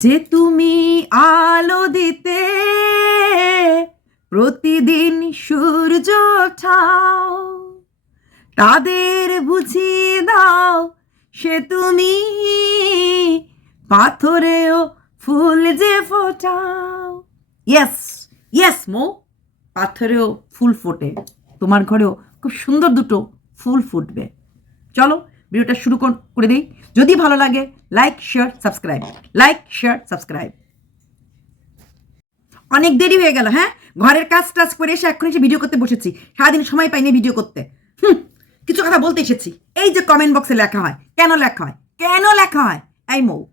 যে তুমি আলো দিতে প্রতিদিন সূর্য ওঠাও, তাদের বুঝিয়ে দাও সে তুমি পাথরেও ফুল যে ফোটাও। ইয়েস ইয়েস মো, পাথরেও ফুল ফোটে, তোমার ঘরেও। খুব সুন্দর দুটো ফুল ফুটবে। চলো ভিডিওটা শুরু কর- দিই। যদি ভালো লাগে like share subscribe like share subscribe অনেক দেরি হয়ে গেল হ্যাঁ? ঘরের কাজ টাজ করে এসে এখন এসে ভিডিও করতে বসেছি। সারাদিন সময় পাইনি ভিডিও করতে। হুম, কিছু কথা বলতে এসেছি। এই যে কমেন্ট বক্সে লেখা হয়, কেন লেখা হয়? কেন লেখা হয়? এই মৌ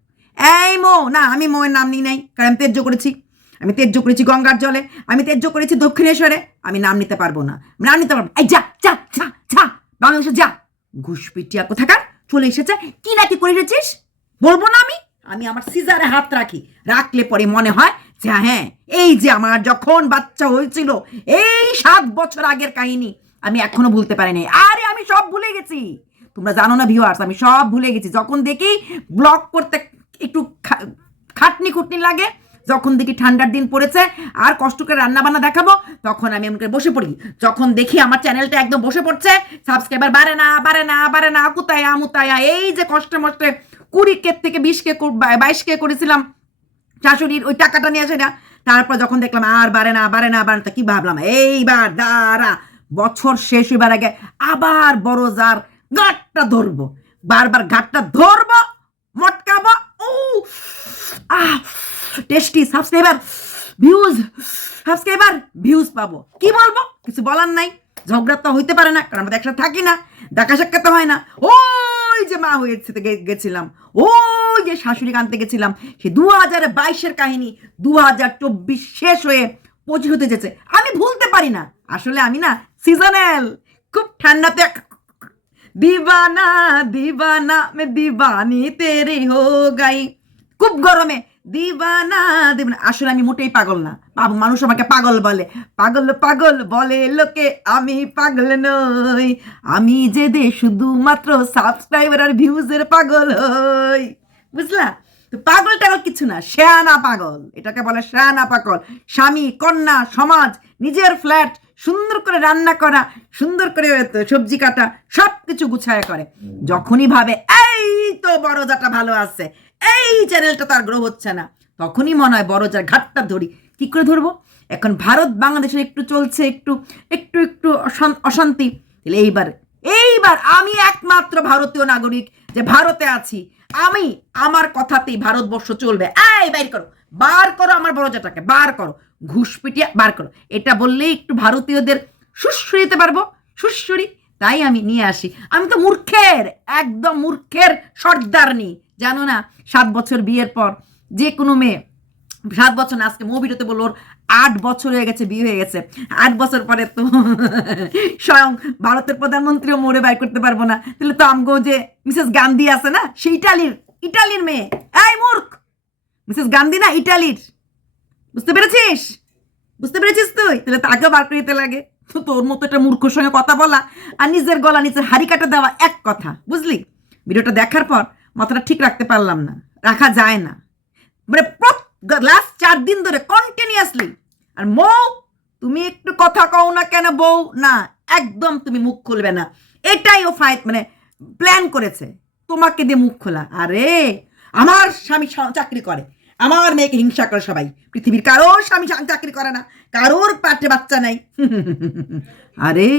এই মৌ। না, আমি মৌয়ের নাম নিই নাই, কারণ আমি তেজ্য করেছি। আমি তেজ্য করেছি গঙ্গার জলে, আমি তেজ্য করেছি দক্ষিণেশ্বরে। আমি নাম নিতে পারব না। নাম নিতে পারব। এই যা যা যা যা। বাংলাদেশে যা। ঘুষপিটিয়া কোথাকার? চলে এসেছে। কি নাকি করে এসেছিস বলব না আমি। আমি আমার সিজারে হাত রাখি। রাখলে পরে মনে হয় যে হ্যাঁ এই যে আমার যখন বাচ্চা হয়েছিল, এই সাত বছর আগের কাহিনী, আমি এখনও ভুলতে পারিনি আরে, আমি সব ভুলে গেছি। তোমরা জানো না ভিউয়ার্স আমি সব ভুলে গেছি। যখন দেখি ব্লগ করতে একটু খাটনি খুটনি লাগে যখন দেখি ঠান্ডার দিন পড়েছে আর কষ্ট করে রান্না বান্না দেখাবো, তখন আমি এমন বসে পড়ি। যখন দেখি আমার চ্যানেলটা একদম বসে পড়ছে সাবস্ক্রাইবার বাড়ে না বাড়ে না বাড়ে না কুতায়া মুতায়া এই যে কষ্টে মষ্টে কুড়ি কে থেকে বিশ কে বাইশ কে করেছিলাম, শাশুড়ির ওই টাকাটা নিয়ে আসে না। তারপর যখন দেখলাম আর বাড়ে না বাড়ে না বাড়ে না কি ভাবলাম? এইবার দাঁড়া, বছর শেষ হইবার আগে আবার বড় যার গাঁটটা ধরবো। বারবার ঘাটটা ধরবো, মটকাবো ও আহ tasty subscriber views subscriber views পাবো। কি বলব? কিছু বলার নাই। ঝগড়া তো হইতে পারে না, কারণ আমরা একসাথে থাকি না দেখা সাক্ষাৎ হয় না। ওই যে মা হয়েছে গেছিলাম। ওই যে শাশুড়ি কানতে গেছিলাম, সে দু হাজার বাইশের কাহিনী দু হাজার চব্বিশ শেষ হয়ে পঁচিশ হতে যেছে। আমি ভুলতে পারি না। আসলে আমি না সিজনাল খুব ঠান্ডাতে দিবানা দিবানা মে দিবানি তেরে হো গাই। খুব গরমে দিবানা দিবানা। আসলে আমি মোটেই পাগল না। মানুষ আমাকে পাগল বলে। পাগল পাগল বলে লোকে, আমি পাগল নই। আমি যে দে শুধুমাত্র সাবস্ক্রাইবার আর ভিউজের পাগল হই। বুঝলা? তো পাগল টাগল কিছু না, শেয়ানা পাগল। এটাকে বলে শেয়ানা পাগল। স্বামী, কন্যা, সমাজ, নিজের ফ্ল্যাট সুন্দর করে রান্না করা, সুন্দর করে সবজি কাটা সব কিছু গুছায় করে। যখনই ভাবে, এই তো বড় যাটা ভালো আছে। এই চ্যানেলটা তার গ্রো হচ্ছে না। তখনই মনে হয় বড় যার ঘাটটা ধরি। কি করে ধরবো? এখন ভারত বাংলাদেশের একটু চলছে, একটু একটু একটু অশান্তি। তাহলে এইবার এইবার আমি একমাত্র ভারতীয় নাগরিক যে ভারতে আছি। আমি আমার কথাতেই ভারতবর্ষ চলবে। এই বাইর করো। বার করো আমার বড় জাটাকে, বার করো। ঘুষ পিটিয়ে বার করো। এটা বললেই একটু ভারতীয়দের সুশ্রী দিতে পারব, সুশ্রী। তাই আমি নিয়ে আসি। আমি তো মূর্খের, একদম মূর্খের সর্দার সর্দারনি। জানো না, সাত বছর বিয়ের পর যে কোনো মেয়ে, সাত বছর আজকে মুভিটাতে বলল ওর আট বছর হয়ে গেছে, বিয়ে হয়ে গেছে। আট বছর পরে তো স্বয়ং ভারতের প্রধানমন্ত্রীও মোড়ে বাই করতে পারব না। তাহলে তো আমগো যে মিসেস গান্ধী আছে না সে ইটালির ইটালির মেয়ে। এই মূর্খ! মিসেস গান্ধী না, ইটালির। বুঝতে পেরেছিস? বুঝতে পেরেছিস তুই? তাহলে তাকেও বার করে লাগে। তো তোর মতো একটা মূর্খর সঙ্গে কথা বলা আর নিজের গলা নিজের হাড়ি কাটা দেওয়া এক কথা। বুঝলি? ভিডিওটা দেখার পর মাথাটা ঠিক রাখতে পারলাম না, রাখা যায় না। মানে লাস্ট চার দিন ধরে কন্টিনিউয়াসলি আর মৌ, তুমি একটু কথা কও না কেন বউ? না, একদম তুমি মুখ খুলবে না। এটাই ও ফাইট মানে প্ল্যান করেছে। তোমাকে দিয়ে মুখ খোলা। আরে, আমার স্বামী চাকরি করে। আমার মেয়েকে হিংসা করে সবাই। পৃথিবীর কারোর স্বামী চাকরি করে না। কারোর পাটে বাচ্চা নাই। আরে,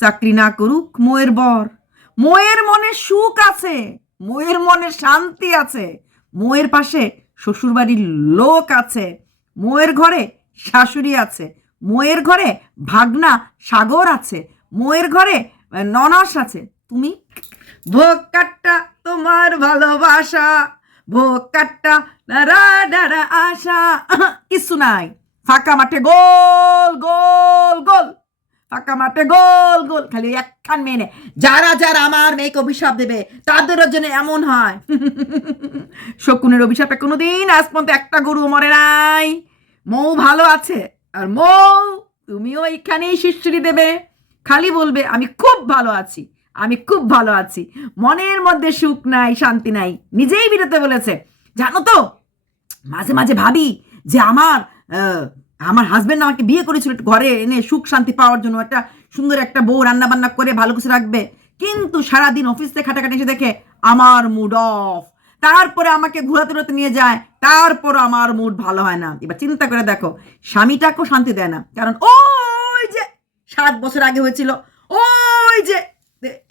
চাকরি না করুক মোয়ের বর। মোয়ের মনে সুখ আছে। মোয়ের মনে শান্তি আছে। মোয়ের পাশে শ্বশুরবাড়ির লোক আছে। মোয়ের ঘরে শাশুড়ি আছে। মোয়ের ঘরে ভাগনা সাগর আছে। মোয়ের ঘরে ননাস আছে। তুমি? ভোগ কাটটা তোমার ভালোবাসা ভোগ কাটটা নারা নারা আশা কিছু নাই। ফাঁকা মাঠে গোল গোল গোল। ফাঁকা মাঠে গোল গোল। খালি একখান মেয়ে নেই। যারা যারা আমার মেয়েকে অভিশাপ দেবে তাদেরও জন্য এমন হয়। শকুনের অভিশাপে কোনোদিন আজ পর্যন্ত একটা গরু মরে নাই। মৌ ভালো আছে, আর মৌ তুমিও এখানেই শিষ্যরি দেবে। খালি বলবে, আমি খুব ভালো আছি, আমি খুব ভালো আছি। মনের মধ্যে সুখ নাই, শান্তি নাই। নিজেই বিরতে বলেছে। জানো তো, মাঝে মাঝে ভাবি যে আমার আমার হাজবেন্ড আমাকে বিয়ে করেছিল ঘরে এনে সুখ শান্তি পাওয়ার জন্য, একটা সুন্দর একটা বউ রান্না বান্না করে ভালো কিছু রাখবে। কিন্তু সারাদিন অফিস খাটাখাটি এসে দেখে আমার মুড অফ তারপরে আমাকে ঘোরাতে ঘোরাতে নিয়ে যায় তারপর আমার মুড ভালো হয় না। এবার চিন্তা করে দেখো, স্বামীটাকেও শান্তি দেয় না। কারণ ওই যে সাত বছর আগে হয়েছিল, ওই যে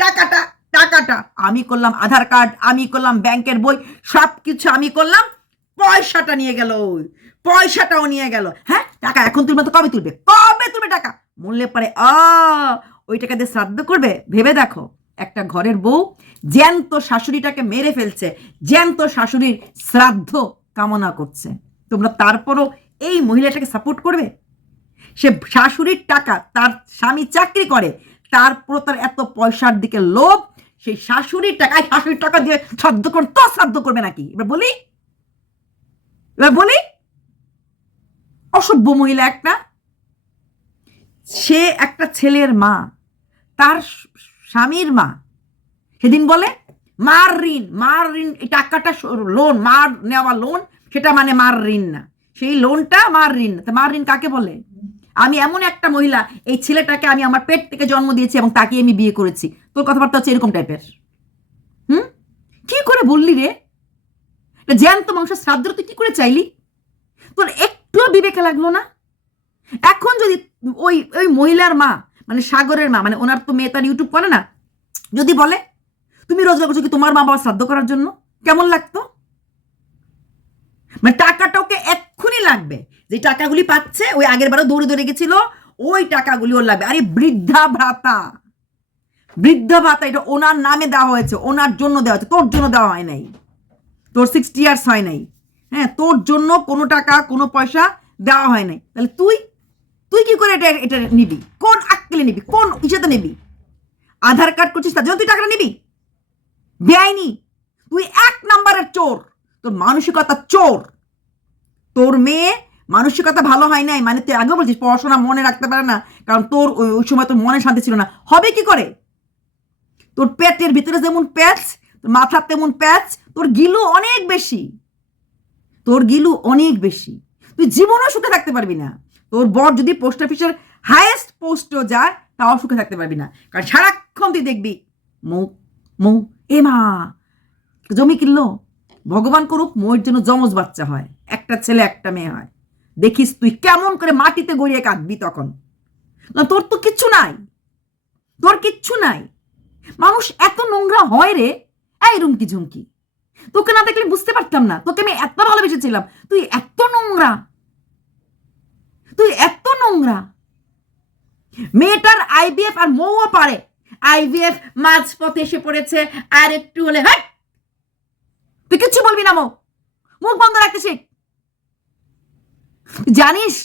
টাকাটা টাকাটা আমি করলাম আধার কার্ড, আমি করলাম ব্যাংকের বই সব কিছু আমি করলাম, পয়সাটা নিয়ে গেল পয়সাটাও নিয়ে গেল। হ্যাঁ? টাকা এখন তুলবে তো কবে তুলবে? কবে তুলবে টাকা? মূল্যে পরে, আ ওই টাকা দিয়ে শ্রাদ্ধ করবে? ভেবে দেখো, একটা ঘরের বউ জ্যান্ত শাশুড়িটাকে মেরে ফেলছে, জ্যান্ত শাশুড়ির শ্রাদ্ধ কামনা করছে। তোমরা তারপরও এই মহিলাটাকে সাপোর্ট করবে? সে শাশুড়ির টাকা, তার স্বামী চাকরি করে তারপর তার এত পয়সার দিকে লোভ, সেই শাশুড়ির টাকা শাশুড়ির টাকা দিয়ে শ্রাদ্ধ করে, তো শ্রাদ্ধ করবে নাকি? এবার বলি? এবার বলি? অসভ্য মহিলা একটা। সে একটা ছেলের মা। তার স্বামীর মা। সেদিন বলে, মার ঋণ মার ঋণ, এই টাকাটা লোন মার নেওয়া লোন সেটা মানে মার ঋণ না। সেই লোনটা মার ঋণ। না মার ঋণ কাকে বলে? আমি এমন একটা মহিলা, এই ছেলেটাকে আমি আমার পেট থেকে জন্ম দিয়েছি এবং তাকে আমি বিয়ে করেছি। তোর কথাবার্তা হচ্ছে এরকম টাইপের হুম? কি করে বললি রে? জ্যান্ত মাংসের শ্রাদ্ধ তুই কি করে চাইলি? তোর একটুও বিবেকে লাগল না? এখন যদি ওই ওই মহিলার মা মানে সাগরের মা মানে ওনার তো মেয়ে তার ইউটিউব করে না, যদি বলে, তুমি রোজগার করছ কি তোমার মা বাবা শ্রাদ্ধ করার জন্য? কেমন লাগতো? মানে টাকাটা ওকে এক্ষুনি লাগবে। যে টাকাগুলি পাচ্ছে, ওই আগের বারও দৌড়ে দৌড়ে গেছিল, ওই টাকাগুলি ওর লাগবে। আরে বৃদ্ধা ভাতা। বৃদ্ধা ভাতা, এটা ওনার নামে দেওয়া হয়েছে, ওনার জন্য দেওয়া হয়েছে, তোর জন্য দেওয়া হয় নাই। তোর সিক্সটি ইয়ার্স হয় নাই। হ্যাঁ তোর জন্য কোনো টাকা, কোনো পয়সা দেওয়া হয় নাই। তাহলে তুই তুই কি করে এটা এটা নিবি? কোন আক্কেলে নিবি? কোন ইসেতে নিবি? আধার কার্ড করছিস, তার জন্য তুই টাকাটা নিবি? বেআইনি। তুই এক নাম্বারের চোর। তোর মানসিকতা চোর। তোর মেয়ে মানসিকতা ভালো হয় নাই মানে তুই আগে বলছিস, পড়াশোনা মনে রাখতে পারে না, কারণ তোর ওই সময় তোর মনে শান্তি ছিল না। হবে কি করে? তোর পেটের ভিতরে যেমন প্যাচ, তোর মাথার তেমন প্যাচ, তোর গিলু অনেক বেশি। তোর গিলু অনেক বেশি। তুই জীবনেও সুখে থাকতে পারবি না। তোর বর যদি পোস্ট অফিসের হায়েস্ট পোস্টও যায়, তাও সুখে থাকতে পারবি না। কারণ সারাক্ষণ তুই দেখবি, মৌ মৌ, এ মা, জমি কিনলো। ভগবান করুক, মৌয়ের জন্য জমজ বাচ্চা হয়। একটা ছেলে, একটা মেয়ে হয়। দেখিস তুই কেমন করে মাটিতে গড়িয়ে কাঁদবি তখন। না, তোর তো কিচ্ছু নাই। তোর কিচ্ছু নাই। মানুষ এত নোংরা হয় রে, এই রুমকি ঝুমকি। তোকে না দেখলে বুঝতে পারতাম না। তোকে আমি এত ভালোবেসেছিলাম। তুই এত নোংরা। তুই এত নোংরা। মেয়েটার আইবিএফ আর মৌও পারে। আইভিএফ মাঝ পথে এসে পড়েছে। আর একটু হলে হ্যাঁ তুই কিচ্ছু বলবি না, মৌ। মুখ বন্ধ রাখতে শিখ জানিস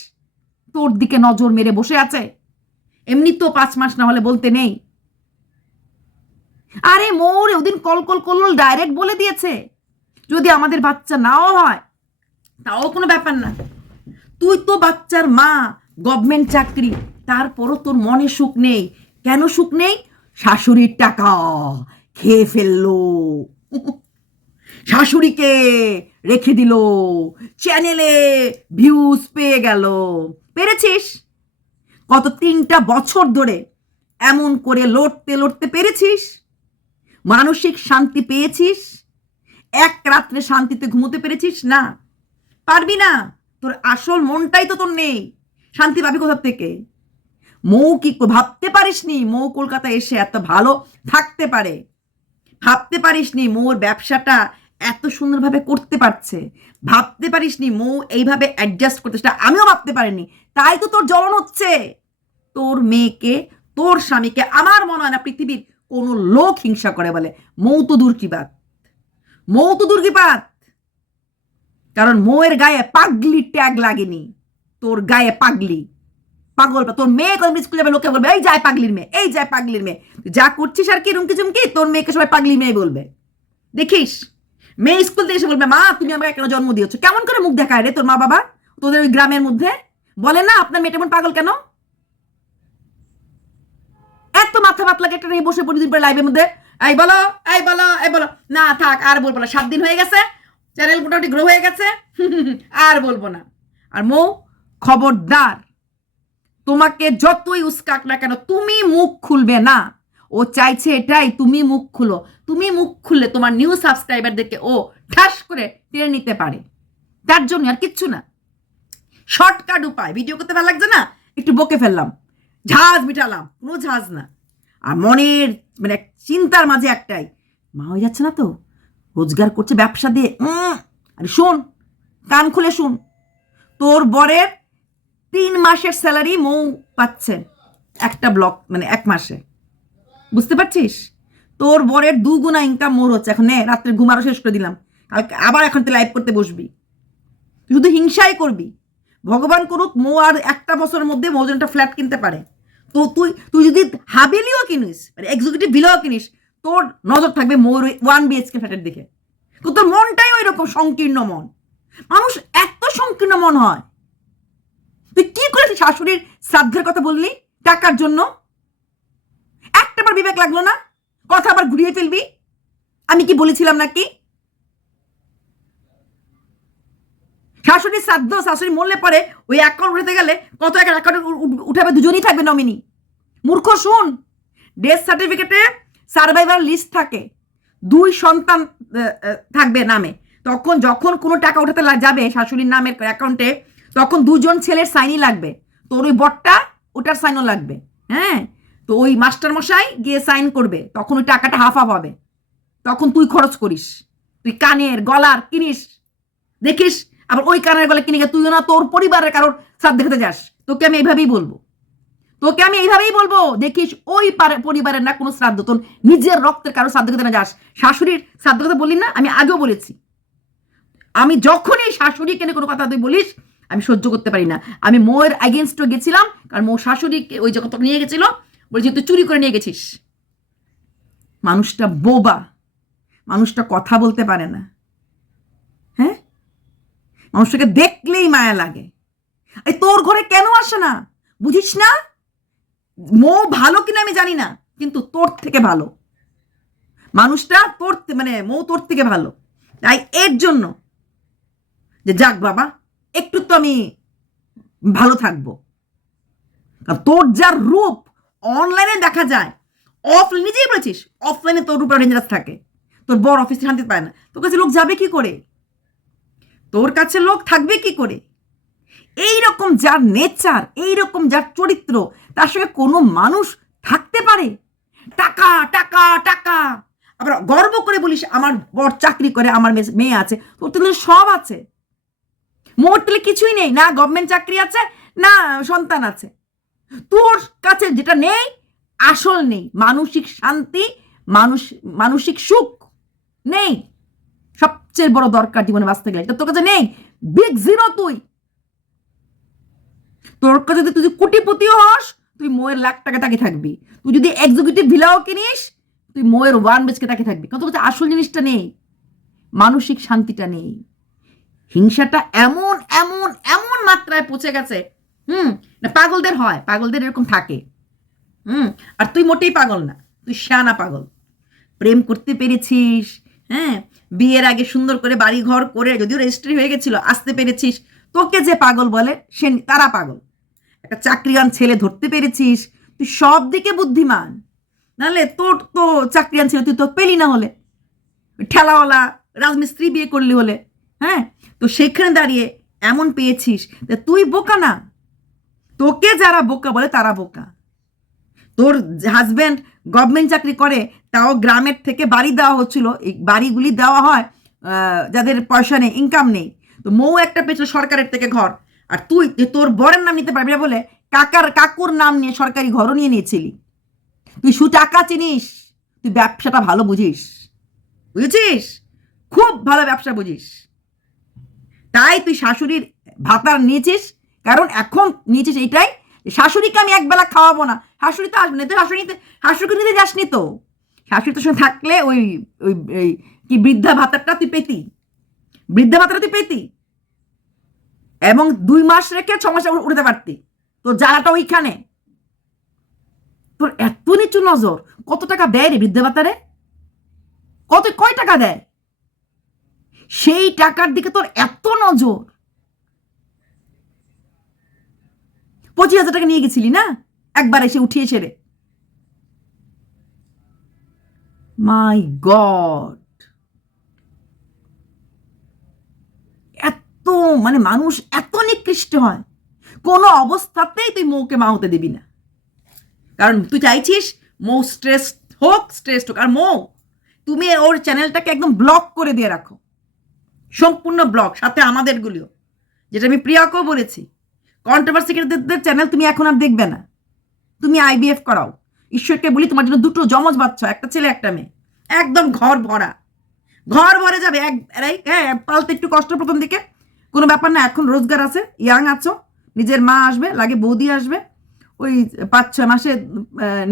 তোর দিকে নজর মেরে বসে আছে। এমনি তো পাঁচ মাস না হলে বলতে নেই। আরে মৌরে, ওদিন কল কল করল ডাইরেক্ট বলে দিয়েছে। যদি আমাদের বাচ্চা নাও হয়, তাও কোনো ব্যাপার না। তুই তো বাচ্চার মা গভর্নমেন্ট চাকরি, তারপরও তোর মনে সুখ নেই। কেন সুখ নেই? শাশুড়ির টাকা খেয়ে ফেলল। শাশুড়িকে রেখে দিল। চ্যানেলে ভিউজ পেয়ে গেল। পেরেছিস? গত তিনটা বছর ধরে এমন করে লড়তে লড়তে পেরেছিস? মানসিক শান্তি পেয়েছিস? এক রাত্রে শান্তিতে ঘুমোতে পেরেছিস? না। পারবি না। তোর আসল মনটাই তো তোর নেই। শান্তি পাবি কোথার থেকে? মৌ কি ভাবতে পারিসনি মৌ কলকাতা এসে এত ভালো থাকতে পারে? ভাবতে পারিসনি মৌর ব্যবসাটা এত সুন্দরভাবে করতে পারছে? ভাবতে পারিসনি মৌ এইভাবে অ্যাডজাস্ট করতে সেটা আমিও ভাবতে পারিনি। তাই তো তোর জ্বলন হচ্ছে। তোর মেয়েকে, তোর স্বামীকে, আমার মনে হয় না পৃথিবীর কোনো লোক হিংসা করে বলে মৌ তো দুর্কিপাত মৌ তো দুর্কিপাত কারণ মৌয়ের গায়ে পাগলি ট্যাগ লাগেনি। তোর গায়ে পাগলি। পাগল তোর মেয়ে কোন স্কুলে যাবে, লোকে বলবে, এই যায় পাগলির মেয়ে, এই যায় পাগলির মেয়ে। যা করছিস আর কি রুমকি চুমকি, তোর মেয়েকে সবাই পাগলি মেয়ে বলবে। দেখিস? মেয়ে স্কুল থেকে এসে বলবে, মা, তুমি আমাকে কেন জন্ম দিয়েছ? কেমন করে মুখ দেখায় রে তোর মা বাবা? তোদের ওই গ্রামের মধ্যে বলে, না, আপনার মেয়েটা পাগল কেন? এত মাথা পাতলাকে একটা নিয়ে বসে পড়ি দিন পরে লাইভের মধ্যে। এই বলো এই বলো এই বলো। না, থাক, আর বলব না। সাত দিন হয়ে গেছে চ্যানেল মোটামুটি গ্রো হয়ে গেছে, আর বলব না। আর মৌ, খবরদার, তোমাকে যতই উস্কাক না কেন, তুমি মুখ খুলবে না। ও চাইছে এটাই, তুমি মুখ খুলো। তুমি মুখ খুললে তোমার নিউ সাবস্ক্রাইবারদেরকে ও ঠাস করে টেনে নিতে পারে। তার জন্য আর কিচ্ছু না। শর্টকাট উপায়। ভিডিও করতে ভালো লাগছে না? একটু বকে ফেললাম। ঝাঁজ মিটালাম, কোনো ঝাঁজ না। আর মনের মানে চিন্তার মাঝে একটাই, মা হয়ে যাচ্ছে না তো? রোজগার করছে ব্যবসা দিয়ে। আরে শোন, কান খুলে শুন। তোর বরের তিন মাসের স্যালারি মৌ পাচ্ছেন, একটা ব্লক মানে এক মাসে। বুঝতে পারছিস? তোর বরের দুগুণা ইনকাম মোর হচ্ছে। এখন রাত্রে ঘুমারও শেষ করে দিলাম। আবার এখন তুই লাইভ করতে বসবি। শুধু হিংসাই করবি। ভগবান করুক, মো আর একটা বছরের মধ্যে মৌজনটা ফ্ল্যাট কিনতে পারে। তো তুই তুই যদি হাবিলিও কিনিস মানে এক্সিকিউটিভ ভিলাও কিনিস, তোর নজর থাকবে মোর ওয়ান বিএচকে ফ্ল্যাটের দিকে। তো তোর মনটাই ওই রকম সংকীর্ণ মন। মানুষ এত সংকীর্ণ মন হয়। তুই কি করেছিস? শাশুড়ির শ্রাদ্ধের কথা বললি টাকার জন্য? একটাবার বিবেক লাগল না? কথা আবার ঘুরিয়ে ফেলবি? আমি কি বলেছিলাম নাকি? শাশুড়ির শ্রাদ্ধ, শাশুড়ি মরলে পরে ওই অ্যাকাউন্ট উঠাতে গেলে কত এক অ্যাকাউন্ট উঠাবে? দুজনেই থাকবে নমিনি। মূর্খ, শুন। ডেথ সার্টিফিকেটে সার্ভাইভার লিস্ট থাকে। দুই সন্তান থাকবে নামে। তখন যখন কোনো টাকা উঠাতে যাবে শাশুড়ির নামের অ্যাকাউন্টে তখন দুজন ছেলের সাইনই লাগবে। তোর ওই বটটা ওটার সাইনও লাগবে। হ্যাঁ? তো ওই মাস্টার মশাই গিয়ে সাইন করবে। তখন ওই টাকাটা হাফ হাফ হবে। তখন তুই খরচ করিস। তুই কানের, গলার কিনিস। দেখিস আবার ওই কানের গলা কিনে তুইও না, তোর পরিবারের কারোর শ্রাদ্ধ খেতে যাস। তোকে আমি এইভাবেই বলব। তোকে আমি এইভাবেই বলব, দেখিস ওই পরিবারের না কোনো শ্রাদ্ধ, তোর নিজের রক্তের কারও শ্রাদ্ধ খেতে না যাস। শাশুড়ির শ্রাদ্ধ কথা বলি না, আমি আগেও বলেছি। আমি যখনই শাশুড়ি কেন কোনো কথা তুই বলিস, আমি সহ্য করতে পারি না। আমি মোয়ের অ্যাগেনস্টও গেছিলাম, কারণ মো শাশুড়িকে ওই যখন তোকে নিয়ে গেছিল, বলেছি তুই চুরি করে নিয়ে গেছিস। মানুষটা বোবা, মানুষটা কথা বলতে পারে না। মানুষটাকে দেখলেই মায়া লাগে। এই তোর ঘরে কেন আসে না? বুঝিস না? মো ভালো কিনা আমি জানি না, কিন্তু তোর থেকে ভালো। মানুষটা তোর মানে মৌ তোর থেকে ভালো। তাই এর জন্য যে যাক বাবা, একটু তো আমি ভালো থাকব। তোর যার রূপ অনলাইনে দেখা যায় অফলাইন নিজেই বলেছিস, অফলাইনে তোর ডেঞ্জারাস থাকে। তোর বড় অফিসে শান্তি পায় না। তোর কাছে লোক যাবে কি করে? তোর কাছে লোক থাকবে কি করে? এই রকম যার নেচার এই রকম যার চরিত্র, তার সঙ্গে কোনো মানুষ থাকতে পারে? টাকা টাকা টাকা। আবার গর্ব করে বলিস, আমার বর চাকরি করে, আমার মেয়ে- আছে, তোর তো সব আছে। মোট তাহলে কিছুই নেই, না গভর্নমেন্ট চাকরি আছে, না সন্তান আছে। তোর কাছে যেটা নেই, আসল নেই। মানসিক শান্তি, মানুষ, মানসিক সুখ নেই। সবচেয়ে বড় দরকার জীবনে বাঁচতে গেলে। তোর কাছে নেই? বিগ জিরো তুই। তোর কাছে যদি তুই কোটিপতিও হস, তুই মোয়ের লাখ টাকা তাকে থাকবি। তুই যদি এক্সিকিউটিভ ভিলাও কিনিস, তুই মোয়ের ওয়ান বেচকে তাকে থাকবি। তোর কাছে আসল জিনিসটা নেই। মানসিক শান্তিটা নেই। হিংসাটা এমন এমন এমন মাত্রায় পৌঁছে গেছে। হুম? না, পাগলদের হয়। পাগলদের এরকম থাকে। হুম? আর তুই মোটেই পাগল না। তুই শানা পাগল। প্রেম করতে পেরেছিস। হ্যাঁ? বিয়ের আগে সুন্দর করে বাড়ি ঘর করে যদিও রেজিস্ট্রি হয়ে গেছিল, আসতে পেরেছিস। তোকে যে পাগল বলে, সে তারা পাগল। একটা চাকরিয়ান ছেলে ধরতে পেরেছিস, তুই সব দিকে বুদ্ধিমান। নাহলে তোর তো চাকরিয়ান ছেলে, তুই তো পেলি না হলে। ঠেলাওয়ালা, রাজমিস্ত্রি বিয়ে করলি হলে হ্যাঁ? তো সেখানে দাঁড়িয়ে এমন পেয়েছিস তুই বোকা না। তোকে যারা বোকা বলে তারা বোকা। তোর হাজব্যান্ড গভর্নমেন্ট চাকরি করে, তাও গ্রামের থেকে বাড়ি দেওয়া হচ্ছিল। এই বাড়িগুলি দেওয়া হয় যাদের পয়সা নেই ইনকাম নেই। তো মৌ একটা পেয়েছিল সরকারের থেকে ঘর। আর তুই তোর বরের নাম নিতে পারবি না বলে কাকার কাকুর নাম নিয়ে সরকারি ঘরও নিয়ে নিয়েছিলি। তুই শু টাকা চিনিস? তুই ব্যবসাটা ভালো বুঝিস। বুঝেছিস? খুব ভালো ব্যবসা বুঝিস। তাই তুই শাশুড়ির ভাতার নিয়েছিস, কারণ এখন নিয়েছিস এইটাই শাশুড়িকে আমি একবেলা খাওয়াবো না। শাশুড়ি তো আসবে না। তো শাশুড়ি নিতে শাশুড়িকে নিতে যাসনি তো? শাশুড়ি তোর সঙ্গে থাকলে ওই ওই কি বৃদ্ধা ভাতাটা তুই পেতি? বৃদ্ধা ভাতাটা তুই পেতি? এবং দুই মাস রেখে ছ মাসে উঠাতে পারতি। তোর জ্বালাটা ওইখানে। তোর এত নিচু নজর। কত টাকা দেয় রে বৃদ্ধা ভাতারে? কত কয় টাকা দেয়? সেই টাকার দিকে তোর এত নজর। পঁচিশ হাজার টাকা নিয়ে গেছিলি না? একবার এসে উঠিয়ে ছেড়ে। মাই গড এত মানে মানুষ এত নিকৃষ্ট হয়। কোনো অবস্থাতেই তুই মৌকে মা হতে দিবি না। কারণ তুই চাইছিস মৌ স্ট্রেস হোক স্ট্রেস হোক। আর মৌ, তুমি ওর চ্যানেলটাকে একদম ব্লক করে দিয়ে রাখো। সম্পূর্ণ ব্লক সাথে আমাদেরগুলিও। যেটা আমি প্রিয়াকেও বলেছি। কন্ট্রোভার্সি ক্রিয়েটরদের চ্যানেল তুমি এখন আর দেখবে না। তুমি আইবিএফ করাও। ঈশ্বরকে বলি, তোমার জন্য দুটো জমজ বাচ্চা, একটা ছেলে, একটা মেয়ে। একদম ঘর ভরা। ঘর ভরে যাবে, এক হ্যাঁ পালতে একটু কষ্ট প্রথম দিকে। কোনো ব্যাপার না, এখন রোজগার আছে ইয়াং আছো, নিজের মা আসবে, লাগে বৌদি আসবে, ওই পাঁচ ছয় মাসে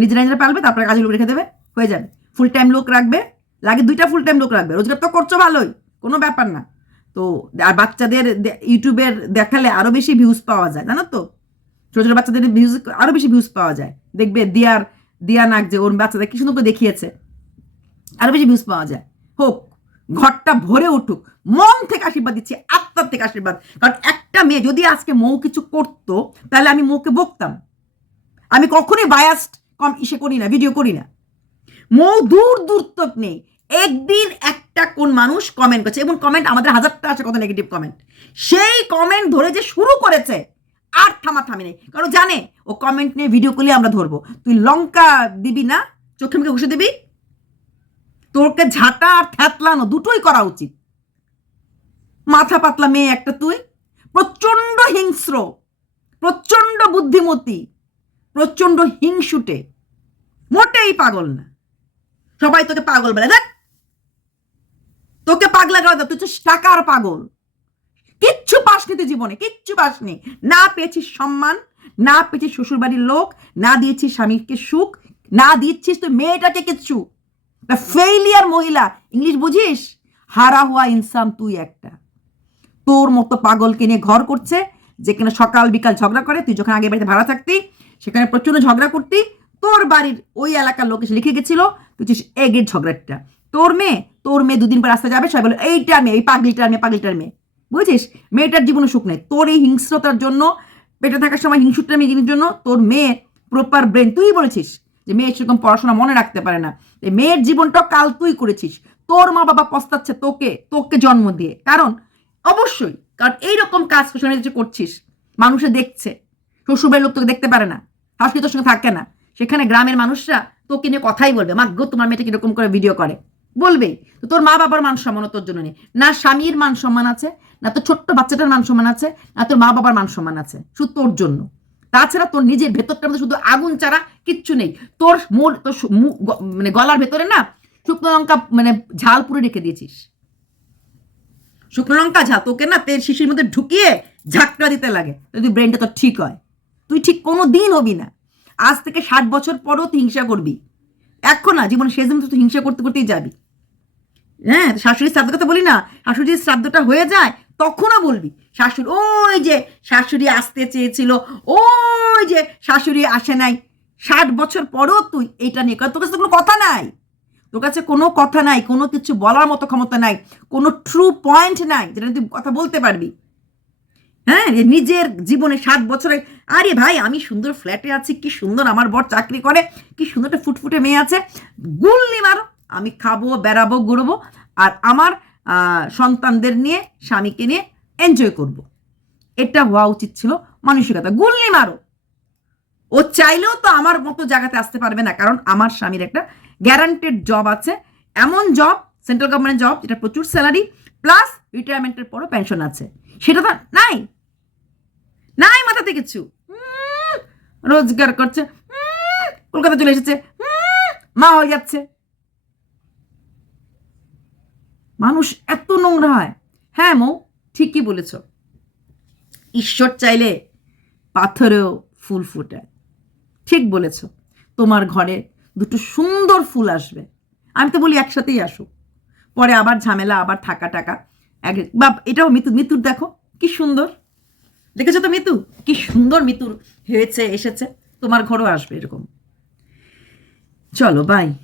নিজেরা নিজেরা পালবে, তারপরে কাজে লোক রেখে দেবে, হয়ে যাবে। ফুল টাইম লোক রাখবে, লাগে দুইটা ফুল টাইম লোক রাখবে। রোজগার তো করছ ভালোই, কোনো ব্যাপার না। তো আর বাচ্চাদের ইউটিউবের দেখালে আরও বেশি ভিউজ পাওয়া যায়, জানো তো? ছোট ছোট বাচ্চাদের ভিউজ আরও বেশি ভিউজ পাওয়া যায়। দেখবে দিয়ার, দিয়া নাক যে ওর বাচ্চাদের কি সুন্দর দেখিয়েছে, আরও বেশি ভিউজ পাওয়া যায়। হোক, ঘরটা ভরে উঠুক, মন থেকে আশীর্বাদ দিচ্ছি, আত্মার থেকে আশীর্বাদ। কারণ একটা মেয়ে যদি আজকে মৌ কিছু করতো, তাহলে আমি মৌকে বকতাম। আমি কখনোই বায়াস্ট কম ইসে করি না ভিডিও করি না। মৌ দূর দূর তক নেই। একদিন একটা কোন মানুষ কমেন্ট করছে? এবং কমেন্ট আমাদের হাজারটা আছে কত নেগেটিভ কমেন্ট সেই কমেন্ট ধরে যে শুরু করেছে, আর থামা থামে নেই। কারণ জানে, ও কমেন্ট নিয়ে ভিডিও করলে আমরা ধরবো। তুই লঙ্কা দিবি না? চোখে মুখে ঘুষে দিবি? তোরকে ঝাঁটা আর থ্যাতলানো দুটোই করা উচিত। মাথা পাতলা মেয়ে একটা তুই। প্রচণ্ড হিংস্র প্রচণ্ড বুদ্ধিমতী প্রচণ্ড হিংসুটে। মোটেই পাগল না। সবাই তোকে পাগল বলে। দেখ তোকে পাগলা করা তুই হচ্ছে টাকার পাগল। কিচ্ছু পাসনি তুই জীবনে, কিচ্ছু পাসনি। না পেয়েছিস সম্মান, না পেয়েছিস শ্বশুরবাড়ির লোক, না দিয়েছিস স্বামীকে সুখ, না দিচ্ছিস তুই মেয়েটাকে কিচ্ছু। ফেইলিয়ার মহিলা, ইংলিশ বুঝিস? হারা হওয়া ইনসান তুই একটা। তোর মতো পাগলকে নিয়ে ঘর করছে যেখানে সকাল বিকাল ঝগড়া করে, তুই যখন আগে বাড়িতে ভাড়া থাকতি, সেখানে প্রচণ্ড ঝগড়া করতি, তোর বাড়ির ওই এলাকার লোক এসে লিখে গেছিল, তুই এগের ঝগড়াটা তোর মেয়ে তোর মেয়ে দুদিন পর রাস্তায় যাবে, সবাই বলে, এইটার মেয়ে, এই পাগলিটার মেয়ে পাগলিটার মেয়ে। বুঝছিস? মেয়েটার জীবনে সুখ নেই। তোর এই হিংস্রতার জন্য, পেটে থাকার সময় হিংসুটার মেয়ের জন্য তোর মেয়ে প্রপার ব্রেন তুই বলেছিস যে মেয়ে সেরকম পড়াশোনা মনে রাখতে পারে না। মেয়ের জীবনটা কাল তুই করেছিস। তোর মা বাবা পস্তাচ্ছে তোকে তোকে জন্ম দিয়ে। কারণ, অবশ্যই, কারণ এইরকম কাজ করছিস, মানুষে দেখছে। শ্বশুরবাড়ির লোক তোকে দেখতে পারে না। শাশুড়ি তোর সঙ্গে থাকে না। সেখানে গ্রামের মানুষরা তোকে নিয়ে কথাই বলবে, মা গো, তোমার মেয়েটা কীরকম করে ভিডিও করে? বলবেই তো তোর মা বাবার মান সম্মান তোর জন্য নেই। না স্বামীর মান সম্মান আছে, না তোর ছোট্ট বাচ্চাটার মান সম্মান আছে, না তোর মা বাবার মান সম্মান আছে, শুধু তোর জন্য। তাছাড়া তোর নিজের ভেতরটার মধ্যে শুধু আগুন ছাড়া কিচ্ছু নেই। তোর মোর তোর মানে গলার ভেতরে না শুকনো লঙ্কা মানে ঝাল পুরে রেখে দিয়েছিস। শুকনো লঙ্কা, ঝাল, তোকে না তেল শিশির মধ্যে ঢুকিয়ে ঝাঁকড়া দিতে লাগে। যদি ব্রেনটা তোর ঠিক হয়। তুই ঠিক কোনো দিন হবি না। আজ থেকে ষাট বছর পরও তুই হিংসা করবি। এখন না, জীবনে শেষ দিন তো তুই হিংসা করতে করতেই যাবি। হ্যাঁ শাশুড়ির শ্রাদ্ধ কথা বলি না, শাশুড়ির শ্রাদ্ধটা হয়ে যায়, তখনও বলবি, শাশুড়ি, ওই যে শাশুড়ি আসতে চেয়েছিল, ওই যে শাশুড়ি আসে নাই, ষাট বছর পরও তুই এইটা নিয়ে তোর কাছে কোনো কথা নাই, তোর কাছে কোনো কথা নাই, কোনো কিছু বলার মতো ক্ষমতা নাই, কোনো ট্রু পয়েন্ট নাই, যেটা তুই কথা বলতে পারবি। হ্যাঁ নিজের জীবনে সাত বছরে আরে ভাই, আমি সুন্দর ফ্ল্যাটে আছি, কি সুন্দর আমার বর চাকরি করে, কি সুন্দর একটা ফুটফুটে মেয়ে আছে, গুল্লি মারো। আমি খাব, বেড়াবো, ঘুরবো আর আমার সন্তানদের নিয়ে, স্বামীকে নিয়ে এনজয় করব। এটা হওয়া উচিত ছিল মানসিকতা। গুল্লি মারো। ও চাইলেও তো আমার মতো জায়গাতে আসতে পারবে না, কারণ আমার স্বামীর একটা গ্যারান্টেড জব আছে। এমন জব সেন্ট্রাল গভর্নমেন্ট জব যেটা প্রচুর স্যালারি প্লাস রিটায়ারমেন্টের পরও পেনশন আছে। সেটা তো নাই। নাই মাথাতে কিছু। রোজগার করছে। কলকাতা চলে এসেছে। মা হয়ে যাচ্ছে। মানুষ এত নোংরা হয়। হ্যাঁ মৌ, ঠিকই বলেছ। ঈশ্বর চাইলে পাথরেও ফুল ফুটায় ঠিক বলেছ। তোমার ঘরে দুটো সুন্দর ফুল আসবে। আমি তো বলি একসাথেই আসুক। পরে আবার ঝামেলা, আবার থাকা টাকা। এক বা এটাও মিতু, মিতুর দেখো, কি সুন্দর। দেখেছ তো মিতু? কি সুন্দর মিতুর হয়েছে, এসেছে। তোমার ঘরও আসবে এরকম। চলো বাই